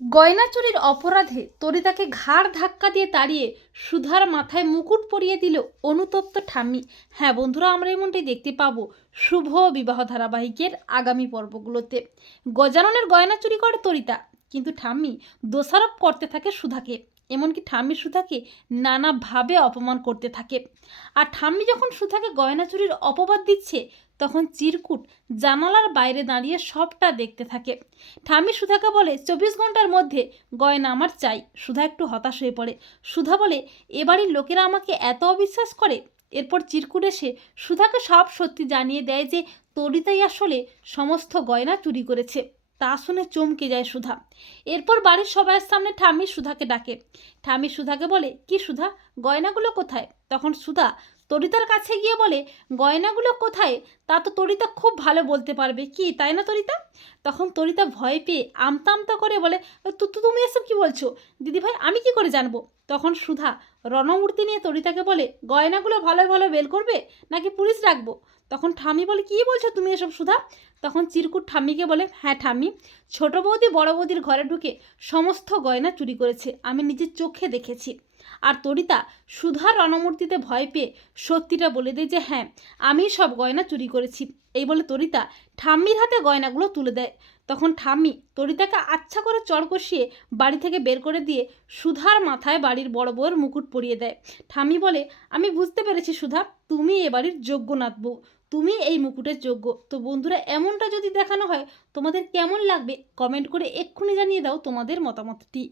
গয়না চুরির অপরাধে তরিতাকে ঘাড় ধাক্কা দিয়ে তাড়িয়ে সুধার মাথায় মুকুট পরিয়ে দিল অনুতপ্ত ঠাম্মি। হ্যাঁ বন্ধুরা, আমরা এমনটাই দেখতে পাবো শুভ বিবাহ ধারাবাহিকের আগামী পর্বগুলোতে। গজাননের গয়না চুরি করে তরিতা, কিন্তু ঠাম্মি দোষারোপ করতে থাকে সুধাকে। এমনকি ঠাম্মি সুধাকে নানাভাবে অপমান করতে থাকে। আর ঠাম্মি যখন সুধাকে গয়না চুরির অপবাদ দিচ্ছে, তখন চিরকুট জানালার বাইরে দাঁড়িয়ে সবটা দেখতে থাকে। ঠাম্মি সুধাকে বলে, চব্বিশ ঘণ্টার মধ্যে গয়না আমার চাই। সুধা একটু হতাশ হয়ে পড়ে। সুধা বলে, এ বাড়ির লোকেরা আমাকে এত অবিশ্বাস করে? এরপর চিরকুট এসে সুধাকে সব সত্যি জানিয়ে দেয় যে তরিতাই আসলে সমস্ত গয়না চুরি করেছে। তা শুনে চমকে যায় সুধা। এরপর বাড়ির সবাইয়ের সামনে ঠাম্মি সুধাকে ডাকে। ঠাম্মি সুধাকে বলে, কি সুধা? গয়নাগুলো কোথায়? তখন সুধা তরিতার কাছে গিয়ে বলে, গয়নাগুলো কোথায়? তা তো তরিতা খুব ভালো বলতে পারবে। কি, তাই না তরিতা? তখন তরিতা ভয় পেয়ে আমতা আমতা করে বলে তুমি এসব কি বলছো? দিদিভাই, আমি কি করে জানব? তখন সুধা রণমূর্তি নিয়ে তরিতাকে বলে, গয়নাগুলো ভালো ভালো বেল করবে? নাকি পুলিশ রাখব তখন ঠাম্মি বলে, কী বলছো তুমি এসব সুধা? তখন চিরকুট ঠাম্মিকে বলে হ্যাঁ ঠাম্মি, ছোট বৌদি বড় বৌদির ঘরে ঢুকে সমস্ত গয়না চুরি করেছে। আমি নিজের চোখে দেখেছি। আর তরিতা সুধার রণমূর্তিতে ভয় পেয়ে সত্যিটা বলে দেয় যে হ্যাঁ আমি সব গয়না চুরি করেছি। এই বলে তরিতা ঠাম্মির হাতে গয়নাগুলো তুলে দেয়। তখন ঠাম্মি তরিতাকে আচ্ছা করে চড় কষিয়ে বাড়ি থেকে বের করে দিয়ে সুধার মাথায় বাড়ির বড় বউয়ের মুকুট পরিয়ে দেয়। ঠাম্মি বলে, আমি বুঝতে পেরেছি সুধা, তুমি এ বাড়ির যোগ্য নাথ বউ। তুমি এই মুকুটের যোগ্য। তো বন্ধুরা, এমনটা যদি দেখানো হয়, তোমাদের কেমন লাগবে? কমেন্ট করে এক্ষুনি জানিয়ে দাও তোমাদের মতামতটি।